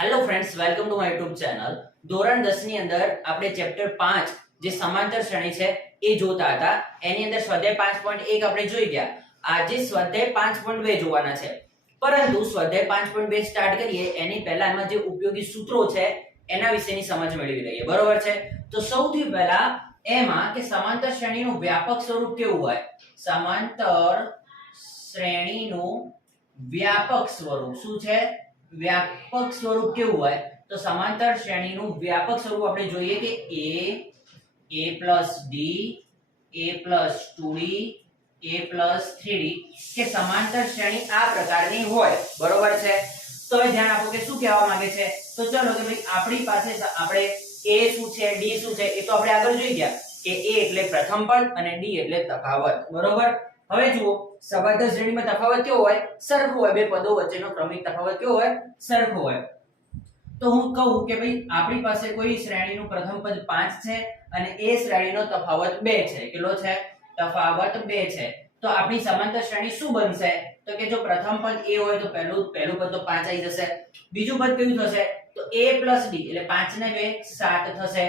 Hello friends, welcome to my YouTube channel. ધોરણ 10 ની અંદર આપણે ચેપ્ટર 5 જે સમાંતર શ્રેણી છે એ જોતા હતા. એની અંદર સ્વાધ્યાય 5.1 આપણે જોઈ ગયા. આજે સ્વાધ્યાય 5.2 જોવાના છે. પરંતુ સ્વાધ્યાય 5.2 સ્ટાર્ટ કરીએ એની પહેલા એમાં જે ઉપયોગી સૂત્રો છે એના વિશેની સમજ મેળવી લઈએ. બરોબર છે? તો સૌથી પહેલા એમાં કે સમાંતર શ્રેણીનું વ્યાપક સ્વરૂપ કેવું હોય? સમાંતર શ્રેણીનું વ્યાપક સ્વરૂપ શું છે? વ્યાપક સ્વરૂપ કેવું હોય? તો સમાંતર શ્રેણીનું વ્યાપક સ્વરૂપ આપણે જોઈએ કે a+d a+2d a+3d કે સમાંતર શ્રેણી આ પ્રકારની હોય. બરોબર છે? તો હવે ધ્યાન આપો કે શું કહેવા માંગે છે. તો ચલો કે ભાઈ આપણી પાસે આપણે a શું છે, d શું છે એ તો આપણે આગળ જોઈ ગયા કે a એટલે પ્રથમ પદ અને d એટલે તફાવત. બરોબર? હવે જુઓ, સમાંતર શ્રેણીમાં તફાવત કેવો હોય? સરખો હોય. બે પદો વચ્ચેનો ક્રમિક તફાવત કેવો હોય? સરખો હોય. તો હું કહું કે ભાઈ આપણી પાસે કોઈ શ્રેણીનું પ્રથમ પદ 5 છે અને એ શ્રેણીનો તફાવત 2 છે. કેટલો છે? તફાવત 2 છે. તો આપણી સમાંતર શ્રેણી શું બનશે? તો કે જો પ્રથમ પદ a હોય તો પહેલું પદ તો 5 આવી જશે. બીજું પદ કયું થશે? તો a + d એટલે 5 ને 2 7 થશે.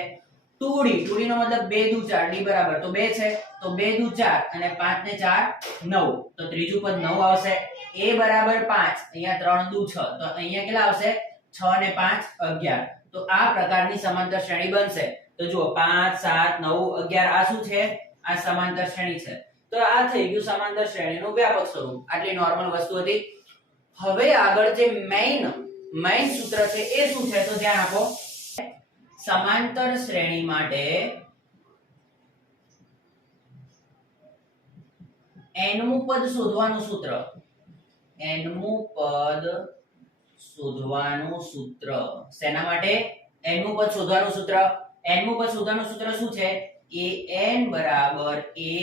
2d નો મતલબ 2 દુ 4 d બરાબર તો 2 છે તો 2 દુ 4 અને 5 ને 4 9 તો ત્રીજું પદ 9 આવશે. a બરાબર 5 અહીંયા 3 દુ 6 તો અહીંયા કેટલા આવશે? 6 ને 5 11. તો આ પ્રકારની સમાંતર શ્રેણી બનશે. તો જુઓ 5 7 9 11 આ શું છે? આ સમાંતર શ્રેણી છે. તો આ થઈ ગયું સમાંતર શ્રેણીનું વ્યાપક સ્વરૂપ. આટલી નોર્મલ વસ્તુ હતી. હવે આગળ જે મેઈન સૂત્ર છે એ શું છે? તો ધ્યાન આપો. સમાંતર શ્રેણી માટે nમું પદ શોધવાનું સૂત્ર. nમું પદ શોધવાનું સૂત્ર શેના માટે? nમું પદ શોધવાનું સૂત્ર. nમું પદ શોધવાનું સૂત્ર શું છે? an બરાબર a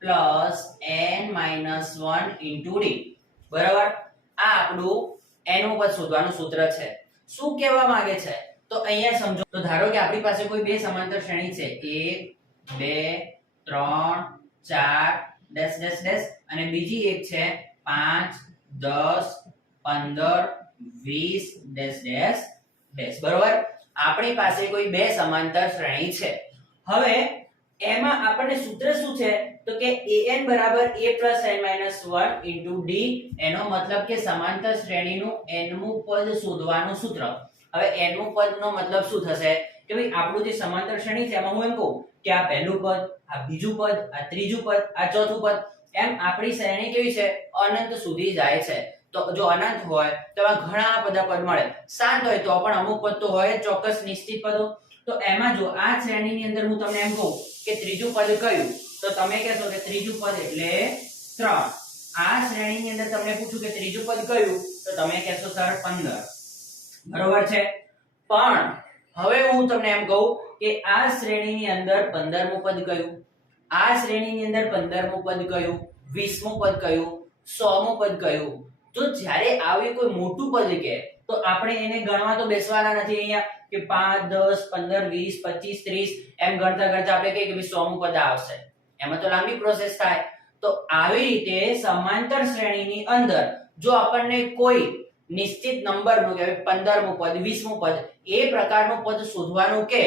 plus n minus 1 into d. બરાબર? આ આપણું nમું પદ શોધવાનું સૂત્ર છે. શું કહેવા માંગે છે? તો અહીંયા સમજો. તો ધારો કે આપણી પાસે કોઈ બે સમાંતર શ્રેણી છે 1 2 3 4 ડેશ ડેશ ડેશ અને બીજી એક છે 5 10 15 20 ડેશ ડેશ ડેશ. બરોબર? આપણી પાસે કોઈ બે સમાંતર શ્રેણી છે. હવે એમાં આપણને સૂત્ર શું છે? તો કે an બરાબર a plus n minus 1 into d. એનો મતલબ કે સમાંતર શ્રેણીનું nમું પદ શોધવાનું સૂત્ર. હવે nમું પદનો મતલબ શું થશે? કે ભાઈ આપણું જે સમાંતર શ્રેણી છે એમાં હું એમ કહું કે આ પહેલું પદ, આ બીજું પદ, આ ત્રીજું પદ, આ ચોથું પદ, એમ આપણી શ્રેણી કેવી છે? અનંત સુધી જાય છે. તો જો અનંત હોય તો એમાં ઘણા બધા પદ મળે. શાંત હોય તો પણ અમુક પદ તો હોય ચોક્કસ નિશ્ચિત પદો. તો એમાં જો આ શ્રેણીની અંદર હું તમને એમ કહું કે ત્રીજું પદ કયું? તો તમે કહેશો કે ત્રીજું પદ એટલે 3. આ શ્રેણીની અંદર તમને પૂછું કે ત્રીજું પદ કયું? તો તમે કહેશો સર 15. બરોબર છે? પણ હવે હું તમને એમ કહું કે આ શ્રેણીની અંદર 15મું પદ કયું? આ શ્રેણીની અંદર 15મું પદ કયું? 20મું પદ કયું? 100મું પદ કયું? તો જ્યારે આવી કોઈ મોટું પદ કે તો આપણે એને ગણવા તો બેસવાના નથી અહીંયા કે 5 10 15 20 25 30 એમ ગણતા ગણતા આપણે કહીએ કે 100મું પદ આવશે. એમાં તો લાંબી પ્રોસેસ થાય. તો આવી રીતે સમાંતર શ્રેણીની અંદર જો આપણને કોઈ નિશ્ચિત નંબરનું કે 15મું પદ 20મું પદ એ પ્રકારનું પદ શોધવાનું કે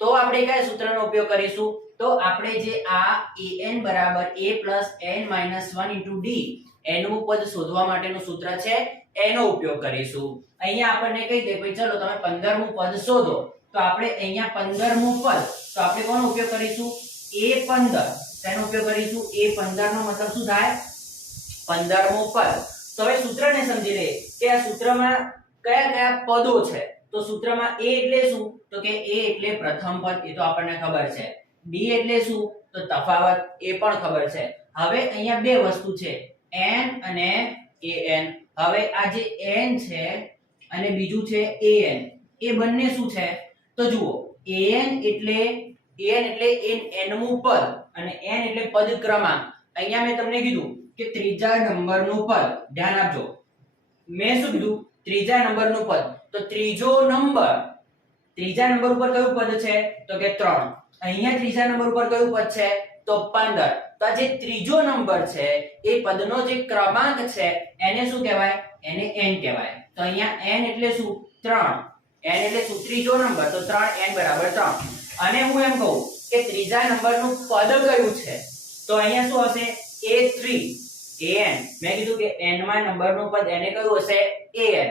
તો આપણે કયા સૂત્રનો ઉપયોગ કરીશું? તો આપણે જે આ an બરાબર a plus n minus 1 into d nમું પદ શોધવા માટેનું સૂત્ર છે એનો ઉપયોગ કરીશું. અહીંયા આપણને કહી દે ભાઈ ચલો તમે 15મું પદ શોધો. તો આપણે અહીંયા 15મું પદ તો આપણે કોનો ઉપયોગ કરીશું? a15. તેનો ઉપયોગ કરીશું a15 નો મતલબ શું થાય? 15મું પદ. તો હવે સૂત્રને સમજી લઈએ કે આ સૂત્રમાં કયા કયા પદો છે. તો સૂત્રમાં a એટલે શું? તો કે a એટલે પ્રથમ પદ, એ તો આપણને ખબર છે. d એટલે શું? તો તફાવત, એ પણ ખબર છે. હવે અહીંયા બે વસ્તુ છે n અને an. હવે આ જે n છે અને બીજું છે an, એ બંને શું છે? તો જુઓ an એટલે nમું પદ અને n એટલે પદ ક્રમાંક. અહીંયા મેં તમને કીધું કે ત્રીજા નંબરનું પદ. ધ્યાન આપજો, મેં શું કીધું? ત્રીજા નંબરનું પદ. તો ત્રીજો નંબર, ત્રીજા નંબર ઉપર કયું પદ છે? તો કે 3. અહીંયા ત્રીજા નંબર ઉપર કયું પદ છે? તો 15. તો આ જે ત્રીજો નંબર છે એ પદનો જે ક્રમાંક છે એને શું કહેવાય? એને n કહેવાય. તો અહીંયા n એટલે શું? 3 n એટલે ત્રીજો નંબર તો 3n બરાબર 3 અને હું એમ કહું કે ત્રીજા નંબરનું પદ કયું છે તો અહીંયા શું હશે a3 an મેં કીધું કે n માં નંબરનું પદ એને કયું હશે an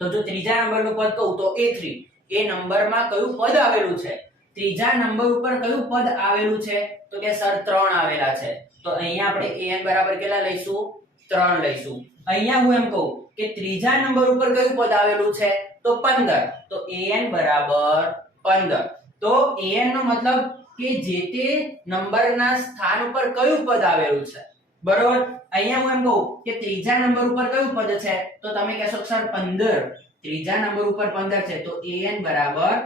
તો જો ત્રીજા નંબરનું પદ કહું તો a3 એ નંબરમાં કયું પદ આવેલું છે ત્રીજા નંબર ઉપર કયું પદ આવેલું છે તો કે સર 3 આવેલા છે તો અહીંયા આપણે an બરાબર કેટલા લઈશું 3 લઈશું અહીંયા હું એમ કહું કે ત્રીજા નંબર ઉપર કયું પદ આવેલું છે તો 15 તો an બરાબર 15 તો an નો મતલબ કે જે તે નંબરના સ્થાન ઉપર કયું પદ આવેલું છે બરોબર અહીંયા હું એમ કહું કે ત્રીજા નંબર ઉપર કયું પદ છે તો તમે કહેશો સર 15 ત્રીજા નંબર ઉપર 15 છે તો an બરાબર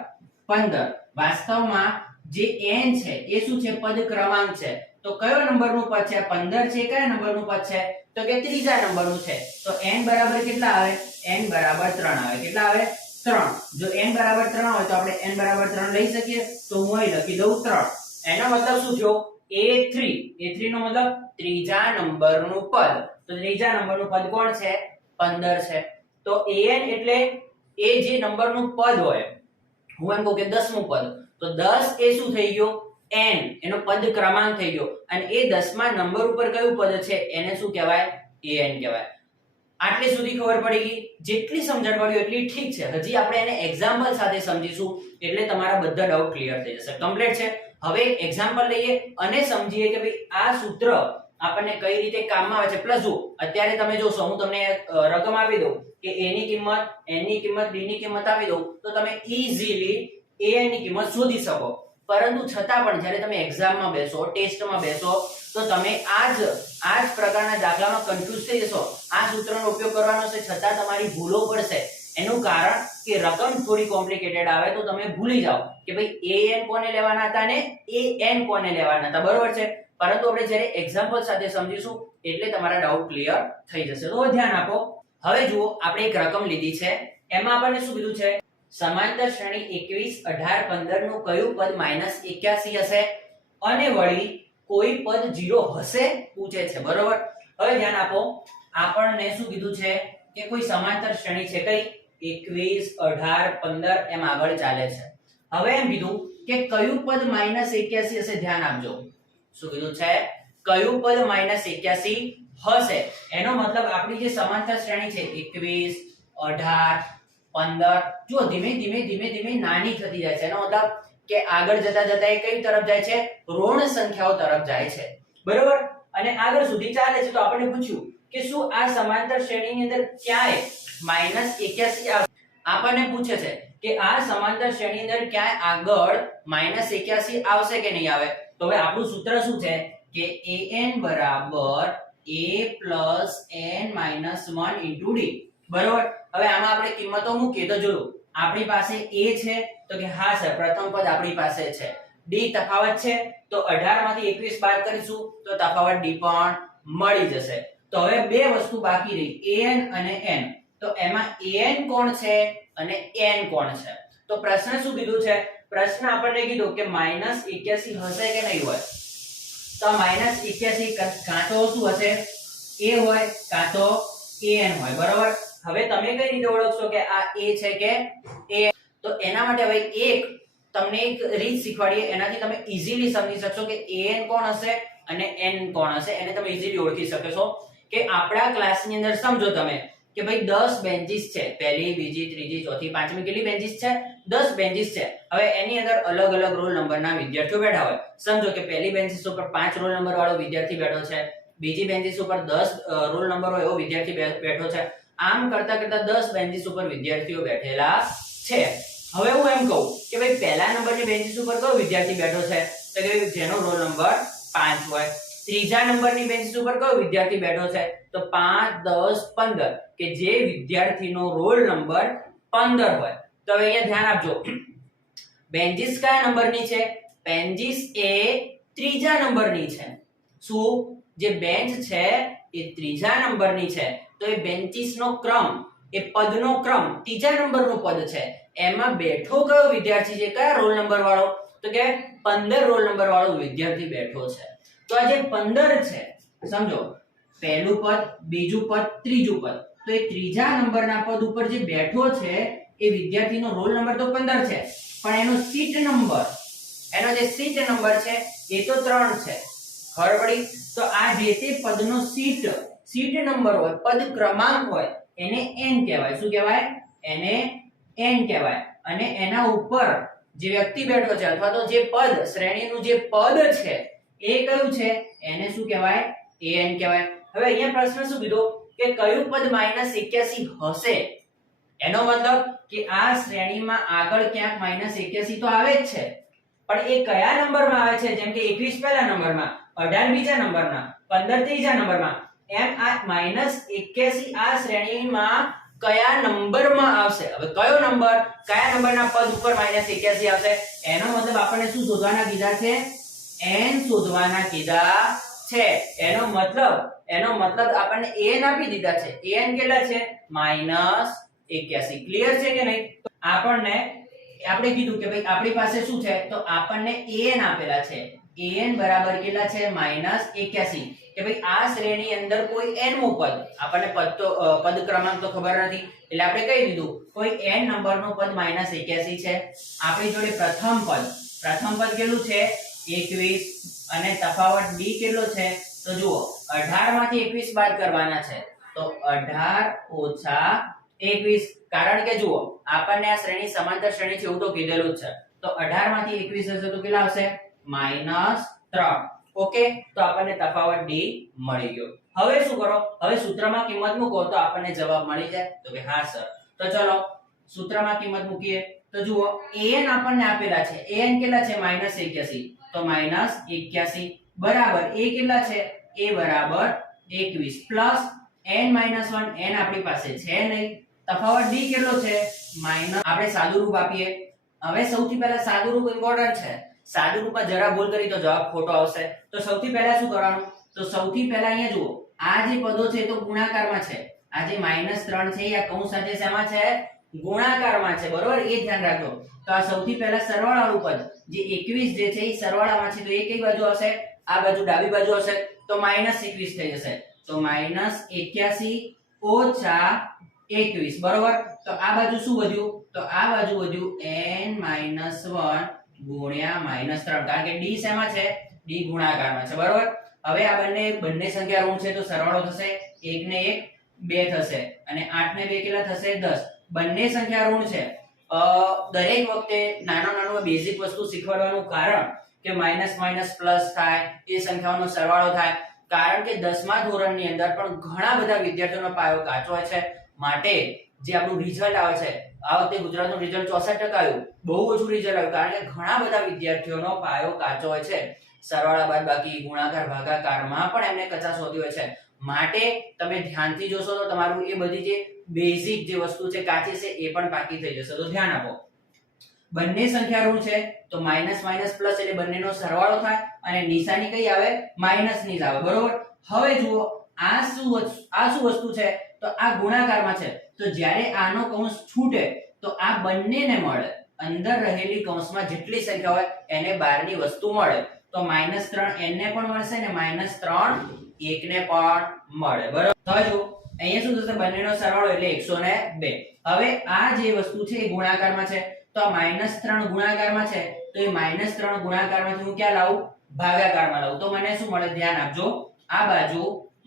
15 વાસ્તવમાં જે n છે એ શું છે પદ ક્રમાંક છે તો કયો નંબરનું પદ છે 15 છે કયા નંબરનું પદ છે તો કે ત્રીજા નંબરનું છે તો n બરાબર કેટલા આવે n બરાબર 3 આવે કેટલા આવે 3 જો n બરાબર 3 હોય તો આપણે n બરાબર 3 લઈ શકીએ તો હું અહીં લખી દઉં 3 એનો મતલબ શું થયો a3 નો મતલબ ત્રીજા નંબરનું પદ તો ત્રીજા નંબરનું પદ કોણ છે 15 છે તો an એટલે એ જે નંબરનું પદ હોય હું એમ કહું કે 10મું પદ તો 10 એ શું થઈ ગયો n એનો પદ ક્રમાંક થઈ ગયો અને એ 10મા નંબર ઉપર કયું પદ છે એને શું કહેવાય an કહેવાય આટલે સુધી ખબર પડી ગઈ જેટલી સમજણ પડી એટલી ઠીક છે હજી આપણે એને એક્ઝામ્પલ સાથે સમજીશું એટલે તમારા બધા ડાઉટ ક્લિયર થઈ જશે કમ્પ્લીટ છે હવે એક એક્ઝામ્પલ લઈએ અને સમજીએ કે ભાઈ આ સૂત્ર આપણને કઈ રીતે કામમાં આવે છે પ્લસ જો અત્યારે તમે જોશો હું તમને રકમ આપી દઉં કે a ની કિંમત n ની કિંમત d ની કિંમત આપી દઉં તો તમે ઈઝીલી an ની કિંમત શોધી શકો પરંતુ છતાં પણ જ્યારે તમે એક્ઝામમાં બેસો ટેસ્ટમાં બેસો તો તમે આ જ પ્રકારના દાખલામાં કન્ફ્યુઝ થઈ જશો આ સૂત્રનો ઉપયોગ કરવાનો છે છતાં તમારી ભૂલો પડશે એનું કારણ કે રકમ થોડી કોમ્પ્લિકેટેડ આવે તો તમે ભૂલી જાઓ કે ભાઈ an કોને લેવાના હતા ને an કોને લેવાના હતા બરોબર છે પરંતુ આપણે જ્યારે એક્ઝામ્પલ સાથે સમજીશું એટલે તમારા ડાઉટ ક્લિયર થઈ જશે તો ધ્યાન આપો હવે જુઓ આપણે એક રકમ લીધી છે એમાં આપણને શું કીધું છે સમાંતર શ્રેણી 21 18 15 નું કયું પદ -81 હશે અને વળી કોઈ પદ 0 હશે પૂછે છે બરોબર હવે ધ્યાન આપો આપણને શું કીધું છે કે કોઈ સમાંતર શ્રેણી છે કઈ 21 18 15 એમ આગળ ચાલે છે હવે એમ કીધું કે કયું પદ -81 હશે ધ્યાન આપજો શું કીધું છે કયું પદ -81 હશે એનો મતલબ આપણી જે સમાંતર શ્રેણી છે 21 18 15 જો ધીમે ધીમે નાની થતી જાય છે એનો મતલબ કે આગળ જતા એ કઈ તરફ જાય છે ઋણ સંખ્યાઓ તરફ જાય છે બરોબર અને આગળ સુધી ચાલે છે તો આપણને પૂછ્યું કે શું આ સમાંતર શ્રેણીની અંદર ક્યાંય -81 આપણને પૂછે છે કે આ સમાંતર શ્રેણી અંદર ક્યાંય આગળ -81 આવશે કે નહીં આવે તો હવે આપણું સૂત્ર શું છે કે an બરાબર a n - 1 * d બરોબર હવે આમાં આપણે કિંમતો મૂકીએ તો જોયું આપણી પાસે a છે તો કે હા સર પ્રથમ પદ આપણી પાસે છે d તફાવત છે તો 18 માંથી 21 બાદ કરીશું તો તફાવત d પણ મળી જશે તો હવે બે વસ્તુ બાકી રહી an અને n તો એમાં an કોણ છે અને n કોણ છે તો પ્રશ્ન શું કીધું છે પ્રશ્ન આપણને કીધું કે -81 હશે કે નહીં હોય તો -81 કાં તો શું હશે a હોય કાં તો an હોય બરોબર હવે તમે કઈ રીતે ઓળખશો કે આ a છે કે a તો એના માટે હવે એક તમને એક રીત શીખવાડીએ એનાથી તમે ઈઝીલી સમજી શકશો કે an કોણ હશે અને n કોણ હશે એને તમે ઈઝીલી ઓળખી શકશો કે આપણા ક્લાસની અંદર સમજો તમે કે ભાઈ 10 બેન્ચીસ છે પહેલી બીજી ત્રીજી ચોથી પાંચમી કેટલી બેન્ચીસ છે 10 બેન્ચીસ છે હવે એની અંદર અલગ અલગ રોલ નંબરના વિદ્યાર્થીઓ બેઠા હોય સમજો કે પહેલી બેન્ચીસ ઉપર 5 રોલ નંબર વાળો વિદ્યાર્થી બેઠો છે બીજી બેન્ચીસ ઉપર 10 રોલ નંબર હોય એવો વિદ્યાર્થી બેઠો છે આમ કરતા 10 બેન્ચીસ ઉપર વિદ્યાર્થીઓ બેઠેલા છે હવે હું એમ કહું કે ભાઈ પહેલા નંબરની બેન્ચીસ ઉપર કયો વિદ્યાર્થી બેઠો છે તો કે જેનો રોલ નંબર 5 હોય ત્રીજા નંબરની બેન્ચીસ ઉપર કયો વિદ્યાર્થી બેઠો છે તો 5 10 15 કે જે વિદ્યાર્થીનો રોલ નંબર 15 હોય તો હવે અહીંયા ધ્યાન આપજો બેન્ચીસ કયા નંબરની છે બેન્ચીસ એ ત્રીજા નંબરની છે શું જે બેન્ચ છે એ ત્રીજા નંબરની છે તો એ બેન્ચીસનો ક્રમ એ પદનો ક્રમ ત્રીજા નંબરનું પદ છે એમાં બેઠો કયો વિદ્યાર્થી છે કયા રોલ નંબર વાળો તો કે 15 રોલ નંબર વાળો વિદ્યાર્થી બેઠો છે તો આ જે 15 છે સમજો પહેલું પદ બીજું પદ ત્રીજું પદ તો એ ત્રીજા નંબરના પદ ઉપર જે બેઠો છે એ વિદ્યાર્થીનો રોલ નંબર તો 15 છે, પણ એનો સીટ નંબર, એનો જે સીટ નંબર છે એ તો 3 છે. ખબર પડી? તો આ જે તે પદનો સીટ નંબર હોય, પદ ક્રમાંક હોય, એને n કહેવાય. શું કહેવાય? એને n કહેવાય. અને એના ઉપર જે વ્યક્તિ બેઠો છે અથવા તો જે પદ, શ્રેણીનું જે પદ છે એ કયું છે? એને શું કહેવાય? an કહેવાય. હવે અહીંયા પ્રશ્ન શું કીધો કે કયું પદ -81 હશે? એનો મતલબ કે આ શ્રેણીમાં આગળ ક્યાંક -81 તો આવે જ છે, પણ એ કયા નંબરમાં આવે છે? જેમ કે 21 પહેલા નંબરમાં, 18 બીજા નંબરમાં, 15 ત્રીજા નંબરમાં, એમ આ -81 આ શ્રેણીમાં કયા નંબરમાં આવશે? હવે કયો નંબર, કયા નંબરના પદ ઉપર -81 આવશે? એનો મતલબ આપણને શું શોધવાના કીધા છે? n શોધવાના કીધા છે. એનો મતલબ આપણને an આપી દીધા છે. an કેટલા છે? -81. ક્લિયર છે કે નહીં? તો આપણે કીધું કે ભાઈ આપણી પાસે શું છે? તો આપણને an આપેલા છે. an બરાબર કેટલા છે? -81. કે ભાઈ આ શ્રેણી અંદર કોઈ n મો પદ, આપણને પદ ક્રમાંક તો ખબર નથી, એટલે આપણે કહી દીધું કોઈ n નંબરનો પદ -81 છે. આપણી જોડે પ્રથમ પદ કેટલું છે? 21. અને તફાવત d કેટલો છે? તો જુઓ 18 માંથી 21 બાદ કરવાના છે, તો 18 ઓછા 21. કારણ કે જુઓ આપણને આ શ્રેણી સમાંતર શ્રેણી છે એવું તો કીધેલું જ છે. તો 18 માંથી 21 હશે તો કેટલા આવશે? -3. ઓકે, તો આપણને તફાવત d મળી ગયો. હવે શું કરો? હવે સૂત્રમાં કિંમત મૂકો તો આપણને જવાબ મળી જાય. તો કે હા સર. તો ચલો સૂત્રમાં કિંમત મૂકીએ. તો જુઓ an આપણને આપેલા છે. an કેટલા છે? -81. તો -81 બરાબર a કેટલા છે? a બરાબર 21 પ્લસ n - 1, n આપણી પાસે છે નહીં. તફાવત d કેટલો છે? આપણે સાદું રૂપ આપીએ. હવે સૌથી પહેલા સાદું રૂપ ઇમ્પોર્ટન્ટ છે. સાદું રૂપમાં જરા ભૂલ કરી તો જવાબ ખોટો આવશે. તો સૌથી પહેલા શું કરવાનું? તો સૌથી પહેલા અહીંયા જુઓ આ જે પદો છે તો ગુણાકારમાં છે. આ જે -3 છે આ કૌંસ સાથે શેમાં છે? ગુણાકારમાં છે. બરોબર, એ ધ્યાન રાખજો. તો આ સૌથી પહેલા સરવાળાનું પદ જે 21 જે છે એ સરવાળામાં છે, તો એ કઈ બાજુ આવશે? આ બાજુ ડાબી બાજુ આવશે, તો -21 થઈ જશે. તો -81 ઓછા 21. બરોબર, તો આ બાજુ શું વધ્યું? તો આ બાજુ વધ્યું n - 1 ગુણ્યા -3, કારણ કે d શેમાં છે? d ગુણાકારમાં છે. બરોબર, હવે આ બંને સંખ્યા ઋણ છે તો સરવાળો થશે. 1 ને 1 2 થશે અને 8 ને 2 કેટલા થશે? 10. બંને સંખ્યા ઋણ છે. દરેક વખતે નાનું બેઝિક વસ્તુ શીખવાડવાનું કારણ કે માઈનસ પ્લસ થાય, એ સંખ્યાઓનો સરવાળો થાય. કારણ કે 10મા ધોરણની અંદર પણ ઘણા બધા વિદ્યાર્થીઓનો પાયો કાચો હોય છે. માટે જે આપણું રિઝલ્ટ આવે છે, આ વખતે ગુજરાતનું રિઝલ્ટ 64% આવ્યું, બહુ ઓછું રિઝલ્ટ આવ્યું, કારણ કે ઘણા બધા વિદ્યાર્થીઓનો પાયો કાચો હોય છે. સરવાળા બાદબાકી ગુણાકાર ભાગાકારમાં પણ એમને કચાશ હોતી હોય છે. માટે તમે ધ્યાનથી જોશો તો તમારું એ બધી જે બેઝિક જે વસ્તુ છે કાચી છે એ પણ પાકી થઈ જશે. તો ધ્યાન આપો. બંને સંખ્યા ઋણ છે તો માઈનસ પ્લસ એટલે બંનેનો સરવાળો થાય અને નિશાની કઈ આવે? માઈનસ ની જ આવે. બરોબર, હવે જુઓ આ શું વસ્તુ છે? તો આ ગુણાકારમાં છે. તો જ્યારે આનો કૌંસ છૂટે તો આ બંનેને મળે. અંદર રહેલી કૌંસમાં જેટલી સંખ્યા હોય એને બહારની વસ્તુ મળે. તો -3 n ને પણ મળશે ને -3 1 ને પણ મળે. બરોબર, તો જો અહીંયા શું થશે? બંનેનો સરવાળો એટલે 102. હવે આ જે વસ્તુ છે એ ગુણાકારમાં છે, તો આ -3 ગુણાકારમાં છે, તો એ -3 ગુણાકારમાંથી હું ક્યાં લાવું? ભાગાકારમાં લાવું. તો મને શું મળે? ધ્યાન આપજો. આ બાજુ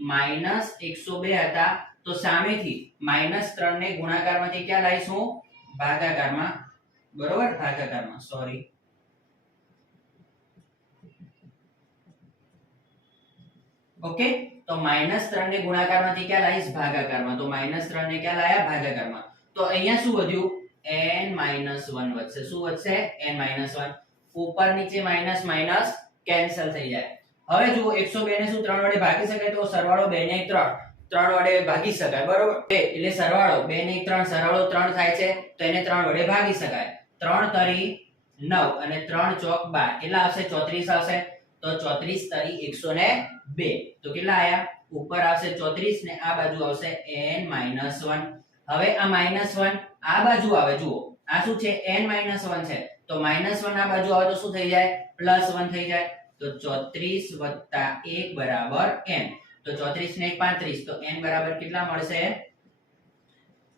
-102 હતા, તો સામેથી -3 ને ગુણાકારમાંથી ક્યાં લાવીશું? ભાગાકારમાં. બરોબર, ભાગાકારમાં. Sorry, okay. તો -3 ને ગુણાકારમાંથી ક્યાં લાવીશ? ભાગાકારમાં. તો -3 ને ક્યાં લાયા? ભાગાકારમાં. તો અહીંયા શું વધ્યું? n - 1 વધશે. શું વધશે? n - 1. ઉપર નીચે માઈનસ કેન્સલ થઈ જાય. હવે જુઓ 102 ને શું 3 વડે ભાગી શકાય? તો સરવાળો 2 ને 3 વડે ભાગી શકાય. બરોબર, એટલે સરવાળો 2 ને 3 સરવાળો 3 થાય છે, તો એને 3 વડે ભાગી શકાય. 3 તરી 9 અને 3 ચોક 12 કેટલા આવશે? 34 આવશે. તો 34 તરી 102. તો કેટલા આયા? ઉપર આવશે 34 ને આ બાજુ આવશે n - 1. હવે આ -1 આ બાજુ આવે. જુઓ આ શું છે? n - 1 છે, તો -1 આ બાજુ આવે તો શું થઈ જાય? +1 થઈ જાય. તો 34 + 1 બરાબર n. તો 34 ને 1 35. તો n બરાબર કેટલા મળશે?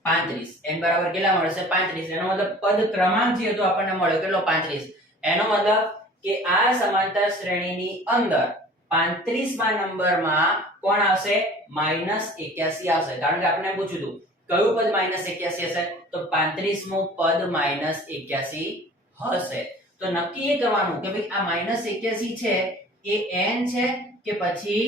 35 n બરાબર કેટલા મળશે 35 એનો મતલબ પદ ક્રમાંક જે હતો આપણને મળ્યો કેટલો 35 એનો મતલબ કે આ સમાંતર શ્રેણીની અંદર 35મા નંબરમાં કોણ આવશે -81 આવશે કારણ કે આપણે પૂછ્યું હતું કયું પદ -81 હશે તો 35મું પદ -81 હશે તો નક્કી એ કરવાનું કે ભાઈ આ -81 છે એ n છે કે પછી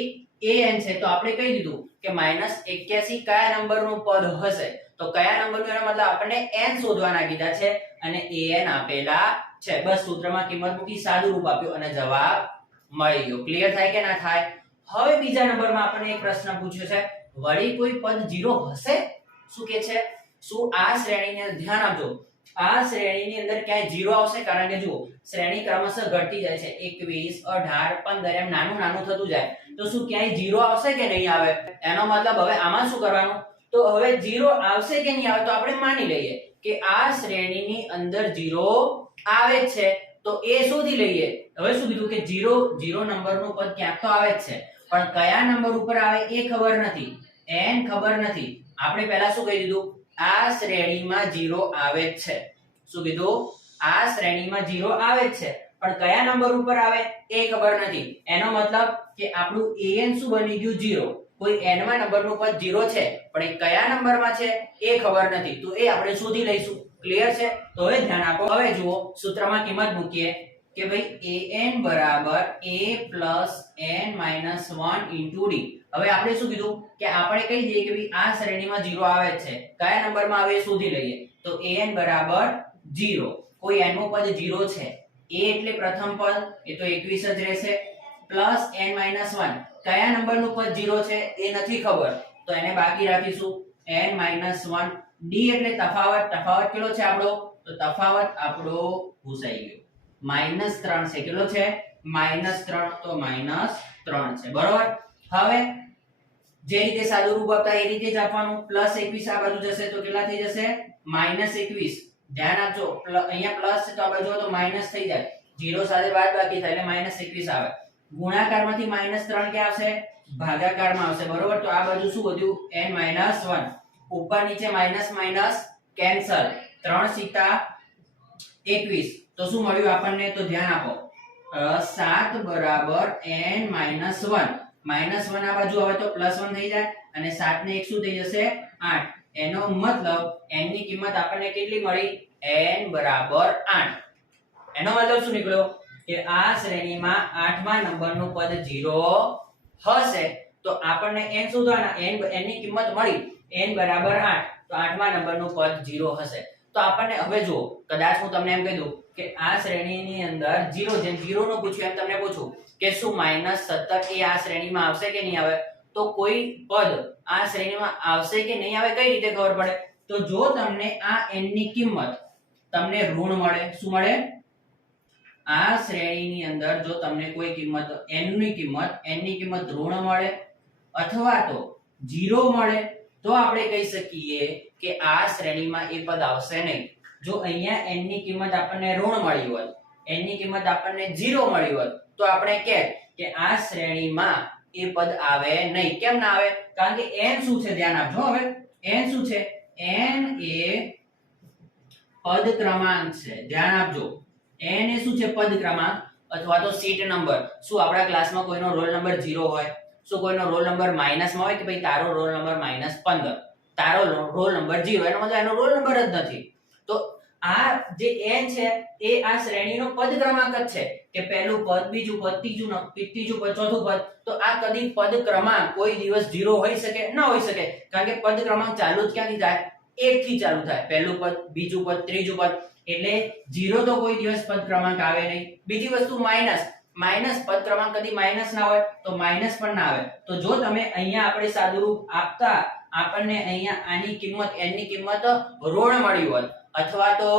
an છે તો આપણે કહી દીધું કે -81 કયા નંબરનું પદ હશે તો કયા નંબરનું એનો મતલબ આપણને n શોધવાના કીધા છે અને an આપેલા છે બસ સૂત્રમાં કિંમત મૂકી સાદું રૂપ આપ્યું અને જવાબ મળી ગયો ક્લિયર થાય કે ના થાય હવે બીજા નંબરમાં આપણને એક પ્રશ્ન પૂછ્યો છે વળી કોઈ પદ 0 હશે શું કે છે શું આ શ્રેણીને ધ્યાન આપજો આ શ્રેણીની અંદર ક્યાંય 0 આવશે કારણ કે જુઓ શ્રેણી ક્રમશઃ ઘટતી જાય છે 21 18 15 એમ નાનું નાનું થતું જાય તો શું ક્યાંય 0 આવશે કે નહીં આવે એનો મતલબ હવે આમાં શું કરવાનું તો હવે 0 આવશે કે નહીં આવે તો આપણે માની લઈએ કે આ શ્રેણીની અંદર 0 આવે છે તો એ શોધી લઈએ હવે શું કીધું કે 0 નંબરનું પદ ક્યાંક તો આવે જ છે પણ કયા નંબર ઉપર આવે એ ખબર નથી n ખબર નથી આપણે પહેલા શું કહી દીધું આ શ્રેણીમાં 0 આવે જ છે શું કીધું આ શ્રેણીમાં 0 આવે જ છે પણ કયા નંબર ઉપર આવે એ ખબર નથી એનો મતલબ કે આપણું an શું બની ગયું 0 કોઈ n માં નંબરનું પદ 0 છે પણ એ કયા નંબરમાં છે એ ખબર નથી તો એ આપણે શોધી લઈશું ક્લિયર છે તો હવે ધ્યાન આપો હવે જુઓ સૂત્રમાં કિંમત મૂકીએ કે ભાઈ an બરાબર a n - 1 * d હવે આપણે શું કીધું કે આપણે કહી દઈએ કે ભાઈ આ શ્રેણીમાં 0 આવે છે કયા નંબરમાં આવે એ શોધી લઈએ તો an બરાબર 0 કોઈ n નું પદ 0 છે a એટલે પ્રથમ પદ એ તો 21 જ રહેશે n - 1 કયા નંબરનું પદ 0 છે એ નથી ખબર તો એને બાકી રાખીશું n - 1 d એટલે તફાવત કેટલો છે આપણો તો તફાવત આપણો ભૂસાઈ ગયો -3 છે કેટલો છે -3 તો -3 છે બરોબર હવે જે રીતે સાદું રૂપ આપતા એ રીતે જ આપવાનું +21 આ બાજુ જશે તો કેટલા થઈ જશે -21 ધ્યાન આપજો અહીંયા પ્લસ છે તો આ બાજુ તો માઈનસ થઈ જાય 0 સાથે બાદબાકી થાય એટલે -21 આવે ગુણાકારમાંથી -3 કે આવશે ભાગાકારમાં આવશે બરોબર તો આ બાજુ શું વધ્યું n - 1 ઉપર નીચે માઈનસ માઈનસ કેન્સલ 3 સિક્કા 21 તો શું મળ્યું આપણને તો ધ્યાન આપો 7 બરાબર n - 1 -1 આ બાજુ આવે તો +1 થઈ જાય અને 7 ને 1 શું થઈ જશે 8 એનો મતલબ n ની કિંમત આપણને કેટલી મળી n બરાબર 8 એનો મતલબ શું નીકળ્યો કે આ શ્રેણીમાં 8મા નંબરનું પદ 0 હશે તો આપણને n શોધવાના n ની કિંમત મળી n બરાબર 8 તો 8મા નંબરનું પદ 0 હશે તો આપણને હવે જો કદાચ હું તમને એમ કહી દઉં કે આ શ્રેણીની અંદર 0 જેમ 0 નું પૂછ્યું એમ તમને પૂછું કે શું -17 એ આ શ્રેણીમાં આવશે કે નહીં આવે તો કોઈ પદ આ શ્રેણીમાં આવશે કે નહીં આવે કઈ રીતે ખબર પડે તો જો તમને આ n ની કિંમત તમને ઋણ મળે શું મળે આ શ્રેણીની અંદર જો તમને કોઈ કિંમત n ની કિંમત ઋણ મળે અથવા તો 0 મળે તો આપણે કહી શકીએ કે આ શ્રેણીમાં એ પદ આવશે નહીં જો અહીંયા n ની કિંમત આપણને ઋણ મળી હોય n ની કિંમત આપણને 0 મળી હોય તો આપણે કહે કે આ શ્રેણીમાં એ પદ આવે નહીં કેમ ના આવે કારણ કે n શું છે ધ્યાન આપજો હવે n શું છે n એ પદ ક્રમાંક છે ધ્યાન આપજો n એ શું છે પદ ક્રમાંક અથવા તો સીટ નંબર શું આપણા ક્લાસમાં કોઈનો રોલ નંબર 0 હોય શું કોઈનો રોલ નંબર માઈનસ માં હોય કે ભાઈ તારો રોલ નંબર -15 તારો રોલ નંબર 0 એનો મતલબ એનો રોલ નંબર જ નથી તો આ જે n છે એ આ શ્રેણીનો પદ ક્રમાંક જ છે કે પહેલું પદ બીજું પદ ત્રીજું પદ ચોથું પદ તો આ કદી પદ ક્રમાંક કોઈ દિવસ 0 હોઈ શકે ન હોઈ શકે કારણ કે પદ ક્રમાંક ચાલુ જ ક્યાંથી થાય 1 થી ચાલુ થાય પહેલું પદ બીજું પદ ત્રીજું પદ એટલે 0 તો કોઈ દિવસ પદ ક્રમાંક આવે નહીં બીજી વસ્તુ માઈનસ પદ ક્રમાંક કદી માઈનસ ના હોય તો માઈનસ પણ ના આવે તો જો તમે અહીંયા આપણે સાદુરૂપ આપતા આપણને અહીંયા આની કિંમત n ની કિંમત ઋણ મળી હોત અથવા તો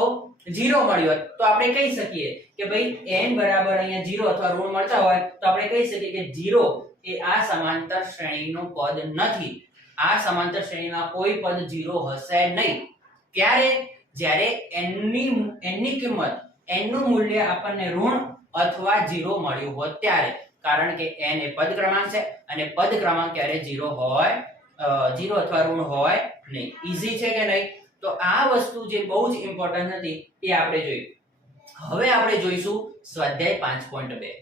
0 મળી હોત તો આપણે કહી શકીએ કે ભાઈ n બરાબર અહીંયા 0 અથવા ઋણ મળતા હોય તો આપણે કહી શકીએ કે 0 એ આ સમાંતર શ્રેણીનું પદ નથી આ સમાંતર શ્રેણીમાં કોઈ પદ 0 હશે નહીં ક્યારે જ્યારે n ની કિંમત n નું મૂલ્ય આપણને ઋણ અથવા 0 મળ્યું હોત ત્યારે કારણ કે n એ પદ ક્રમાંક છે અને પદ ક્રમાંક ક્યારે 0 હોય 0 અથવા ઋણ હોય નહીં. ઈઝી છે કે નહીં? તો આ વસ્તુ જે બહુ જ ઇમ્પોર્ટન્ટ હતી એ આપણે જોઈ. હવે આપણે જોઈશું સ્વાધ્યાય 5.2.